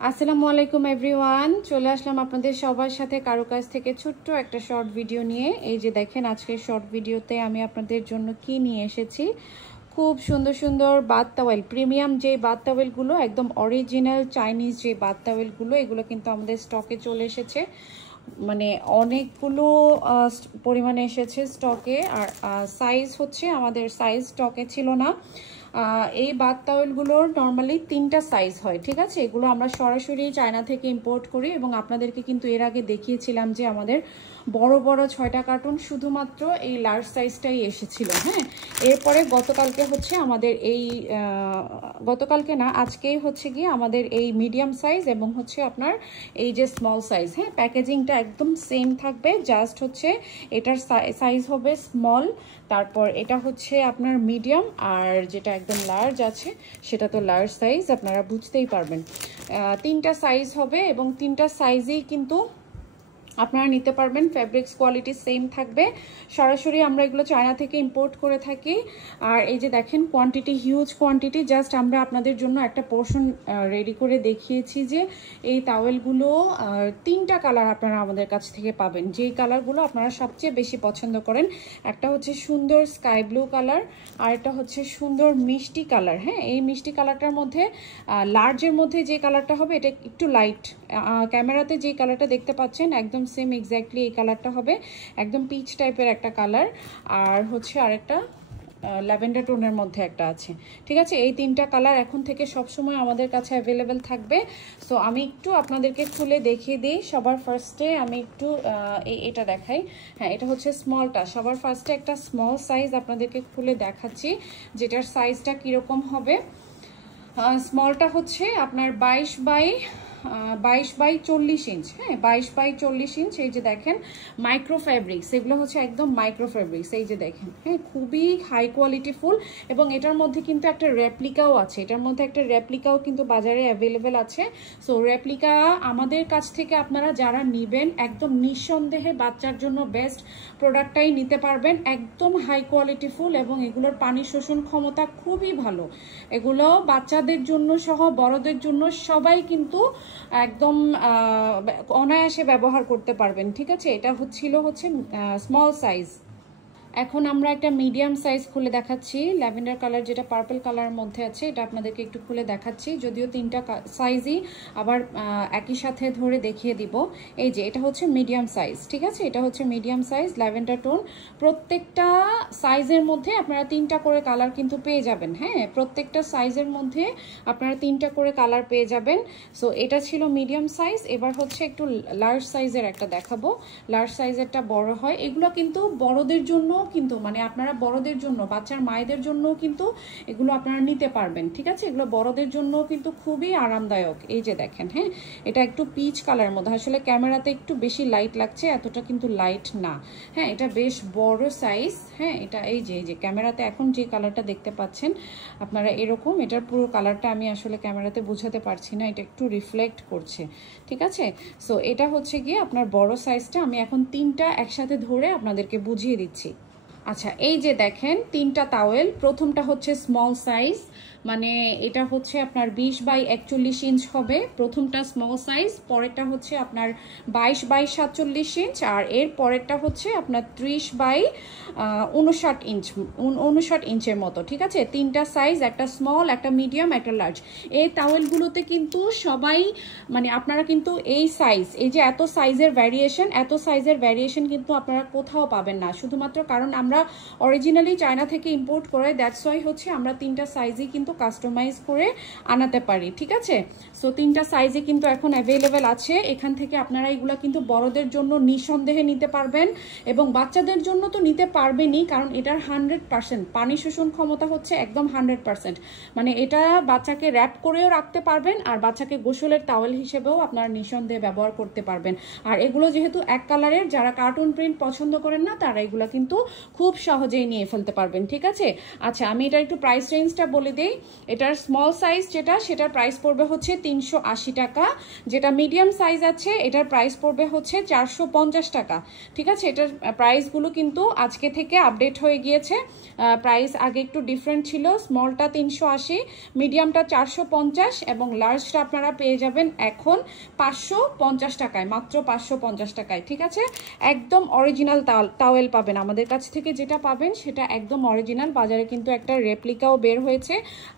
আসসালামু আলাইকুম এভরিওয়ান, চলে আসলাম আপনাদের সবার সাথে কারো কাছ থেকে ছোট্ট একটা শর্ট ভিডিও নিয়ে। এই যে দেখেন, আজকের শর্ট ভিডিওতে আমি আপনাদের জন্য কি নিয়ে এসেছি। খুব সুন্দর সুন্দর বাথ টাওয়েল, প্রিমিয়াম যে বাথ টাওয়েলগুলো, একদম অরিজিনাল চাইনিজ যে বাথ টাওয়েলগুলো, এগুলো কিন্তু আমাদের স্টকে চলে এসেছে। মানে অনেকগুলো পরিমাণে এসেছে স্টকে। আর সাইজ হচ্ছে, আমাদের সাইজ স্টকে ছিল না। এই বাথ টাওয়েলগুলোর নর্মালি 3টা সাইজ হয়, ঠিক আছে। এগুলো আমরা সরাসরি চায়না থেকে ইম্পোর্ট করি এবং আপনাদেরকে কিন্তু এর আগে দেখিয়েছিলাম যে আমাদের বড় বড় 6টা কার্টুন শুধুমাত্র এই লার্জ সাইজটাই এসেছিল। হ্যাঁ, এরপরে গতকালকে হচ্ছে আমাদের এই গতকালকে না, আজকেই হচ্ছে গিয়ে আমাদের এই মিডিয়াম সাইজ এবং হচ্ছে আপনার এই যে স্মল সাইজ। হ্যাঁ, প্যাকেজিংটা একদম সেম থাকবে, জাস্ট হচ্ছে এটার সাইজ হবে স্মল, তারপর এটা হচ্ছে আপনার মিডিয়াম, আর যেটা একদম লার্জ আছে সেটা তো লার্জ সাইজ, আপনারা বুঝতেই পারবেন। 3টা সাইজ হবে এবং 3টা সাইজেই কিন্তু আপনারা নিতে পারবেন। ফ্যাব্রিক্স কোয়ালিটি সেম থাকবে। সরাসরি আমরা এগুলো চায়না থেকে ইম্পোর্ট করে থাকি। আর এই যে দেখেন, কোয়ান্টিটি হিউজ কোয়ান্টিটি। জাস্ট আমরা আপনাদের জন্য একটা পোর্শন রেডি করে দেখিয়েছি যে এই টাওয়েলগুলো 3টা কালার আপনারা আমাদের কাছ থেকে পাবেন, যেই কালারগুলো আপনারা সবচেয়ে বেশি পছন্দ করেন। একটা হচ্ছে সুন্দর স্কাই ব্লু কালার, আর একটা হচ্ছে সুন্দর মিষ্টি কালার। হ্যাঁ, এই মিষ্টি কালারটার মধ্যে লার্জের মধ্যে যে কালারটা হবে এটা একটু লাইট, ক্যামেরাতে যে কালারটা দেখতে পাচ্ছেন একদম সেম এক্স্যাক্টলি এই কালারটা হবে, একদম পিচ টাইপের একটা কালার। আর হচ্ছে আরেকটা ল্যাভেন্ডার টোনের মধ্যে একটা আছে, ঠিক আছে। এই 3টা কালার এখন থেকে সবসময় আমাদের কাছে অ্যাভেলেবেল থাকবে। সো আমি একটু আপনাদেরকে খুলে দেখিয়ে দিই। সবার ফার্স্টে আমি একটু এটা দেখাই। হ্যাঁ, এটা হচ্ছে স্মলটা। সবার ফার্স্টে একটা স্মল সাইজ আপনাদেরকে খুলে দেখাচ্ছি, যেটার সাইজটা কীরকম হবে। স্মলটা হচ্ছে আপনার 22 বাই 40 ইঞ্চ। হ্যাঁ, 22 বাই 40 ইঞ্চ। এই যে দেখেন, মাইক্রো ফ্যাব্রিক্স, এগুলো হচ্ছে একদম মাইক্রো ফ্যাব্রিক্স। এই যে দেখেন, হ্যাঁ, খুবই হাই কোয়ালিটি ফুল। এবং এটার মধ্যে কিন্তু একটা রেপ্লিকাও আছে, এটার মধ্যে একটা রেপ্লিকাও কিন্তু বাজারে অ্যাভেলেবেল আছে। সো রেপ্লিকা আমাদের কাছ থেকে আপনারা যারা নেবেন, একদম নিঃসন্দেহে বাচ্চার জন্য বেস্ট প্রোডাক্টটাই নিতে পারবেন। একদম হাই কোয়ালিটি ফুল এবং এগুলোর পানি শোষণ ক্ষমতা খুবই ভালো। এগুলো বাচ্চাদের জন্য সহ বড়দের জন্য সবাই কিন্তু একদম অনায়াসে ব্যবহার করতে পারবেন, ঠিক আছে। এটা হচ্ছে স্মল সাইজ। এখন আমরা একটা মিডিয়াম সাইজ খুলে দেখাচ্ছি। ল্যাভেন্ডার কালার, যেটা পার্পল কালারের মধ্যে আছে, এটা আপনাদেরকে একটু খুলে দেখাচ্ছি। যদিও 3টা সাইজই আবার একই সাথে ধরে দেখিয়ে দিব। এই যে এটা হচ্ছে মিডিয়াম সাইজ, ঠিক আছে। এটা হচ্ছে মিডিয়াম সাইজ ল্যাভেন্ডার টোন। প্রত্যেকটা সাইজের মধ্যে আপনারা 3টা করে কালার কিন্তু পেয়ে যাবেন। হ্যাঁ, প্রত্যেকটা সাইজের মধ্যে আপনারা 3টা করে কালার পেয়ে যাবেন। সো এটা ছিল মিডিয়াম সাইজ। এবার হচ্ছে একটু লার্জ সাইজের একটা দেখাবো। লার্জ সাইজেরটা বড় হয়। এগুলো কিন্তু বড়দের জন্য, কিন্তু মানে আপনারা বড়দের জন্য, বাচ্চার মায়েদের জন্য কিন্তু এগুলো আপনারা নিতে পারবেন, ঠিক আছে। এগুলো বড়দের জন্য কিন্তু খুবই আরামদায়ক। এই যে দেখেন, হ্যাঁ, এটা একটু পিচ কালারের মধ্যে, আসলে ক্যামেরাতে একটু বেশি লাইট লাগছে, এতটা কিন্তু লাইট না। হ্যাঁ, এটা বেশ বড় সাইজ। হ্যাঁ, এটা এই যে ক্যামেরাতে এখন যে কালারটা দেখতে পাচ্ছেন আপনারা এরকম, এটার পুরো কালারটা আমি আসলে ক্যামেরাতে বোঝাতে পারছি না, এটা একটু রিফ্লেক্ট করছে, ঠিক আছে। সো এটা হচ্ছে গিয়ে আপনার বড় সাইজটা। আমি এখন 3টা একসাথে ধরে আপনাদেরকে বুঝিয়ে দিচ্ছি। আচ্ছা, এই যে দেখেন 3টা টাওয়েল। প্রথমটা হচ্ছে স্মল সাইজ, মানে এটা হচ্ছে আপনার 20 বাই 41 ইঞ্চ হবে প্রথমটা স্মল সাইজ। পরেরটা হচ্ছে আপনার 22 বাই 47 ইঞ্চ, আর এর পরেরটা হচ্ছে আপনার 30 বাই 59 ইঞ্চের মতো, ঠিক আছে। 3টা সাইজ, একটা স্মল, একটা মিডিয়াম, একটা লার্জ। এই টাওয়েলগুলোতে কিন্তু সবাই, মানে আপনারা কিন্তু এই সাইজ, এই যে এত সাইজের ভ্যারিয়েশন কিন্তু আপনারা কোথাও পাবেন না, শুধুমাত্র কারণ আমরা অরিজিনালি চায়না থেকে ইম্পোর্ট করে। দ্যাটস ওয়াই হচ্ছে আমরা 3টা সাইজই কিন্তু কাস্টমাইজ করে আনাতে পারি, ঠিক আছে। সো 3টা সাইজে কিন্তু এখন অ্যাভেলেবেল আছে। এখান থেকে আপনারা এগুলো কিন্তু বড়দের জন্য নিঃসন্দেহে নিতে পারবেন এবং বাচ্চাদের জন্য তো নিতে পারবেনই, কারণ এটার 100% পানি শোষণ ক্ষমতা হচ্ছে একদম 100%। মানে এটা বাচ্চাকে র্যাপ করেও রাখতে পারবেন, আর বাচ্চাকে গোসলের টাওয়েল হিসেবেও আপনারা নিঃসন্দেহে ব্যবহার করতে পারবেন। আর এগুলো যেহেতু এক কালারের, যারা কার্টুন প্রিন্ট পছন্দ করেন না তারা এগুলো কিন্তু খুব সহজেই নিয়ে ফেলতে পারবেন, ঠিক আছে। আচ্ছা, আমি এটা একটু প্রাইস রেঞ্জটা বলে দেই। এটার স্মল সাইজ যেটা সেটার প্রাইস পড়বে হচ্ছে 380 টাকা, যেটা মিডিয়াম সাইজ আছে এটার প্রাইস পড়বে হচ্ছে 450 টাকা। ঠিক আছে, এটার প্রাইসগুলো কিন্তু আজকে থেকে আপডেট হয়ে গিয়েছে, প্রাইস আগে একটু ডিফারেন্ট ছিল। স্মলটা 380, মিডিয়ামটা 450 এবং লার্জটা আপনারা পেয়ে যাবেন এখন 550 টাকায়, মাত্র 550 টাকায়। ঠিক আছে, একদম অরিজিনাল টাওয়েল পাবেন আমাদের কাছ থেকে, যেটা পাবেন সেটা একদম অরিজিনাল। বাজারে কিন্তু একটা রেপ্লিকাও বের হয়েছে,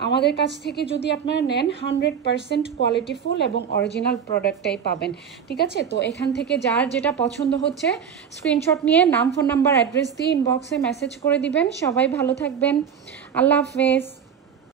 আমাদের কাছ থেকে যদি আপনারা নেন 100% কোয়ালিটিফুল এবং অরিজিনাল প্রোডাক্টটাই পাবেন। ঠিক আছে, তো এখান থেকে যার যেটা পছন্দ হচ্ছে স্ক্রিনশট নিয়ে নাম, ফোন নাম্বার, অ্যাড্রেস দিয়ে ইনবক্সে মেসেজ করে দিবেন। সবাই ভালো থাকবেন, আল্লাহ হাফেজ।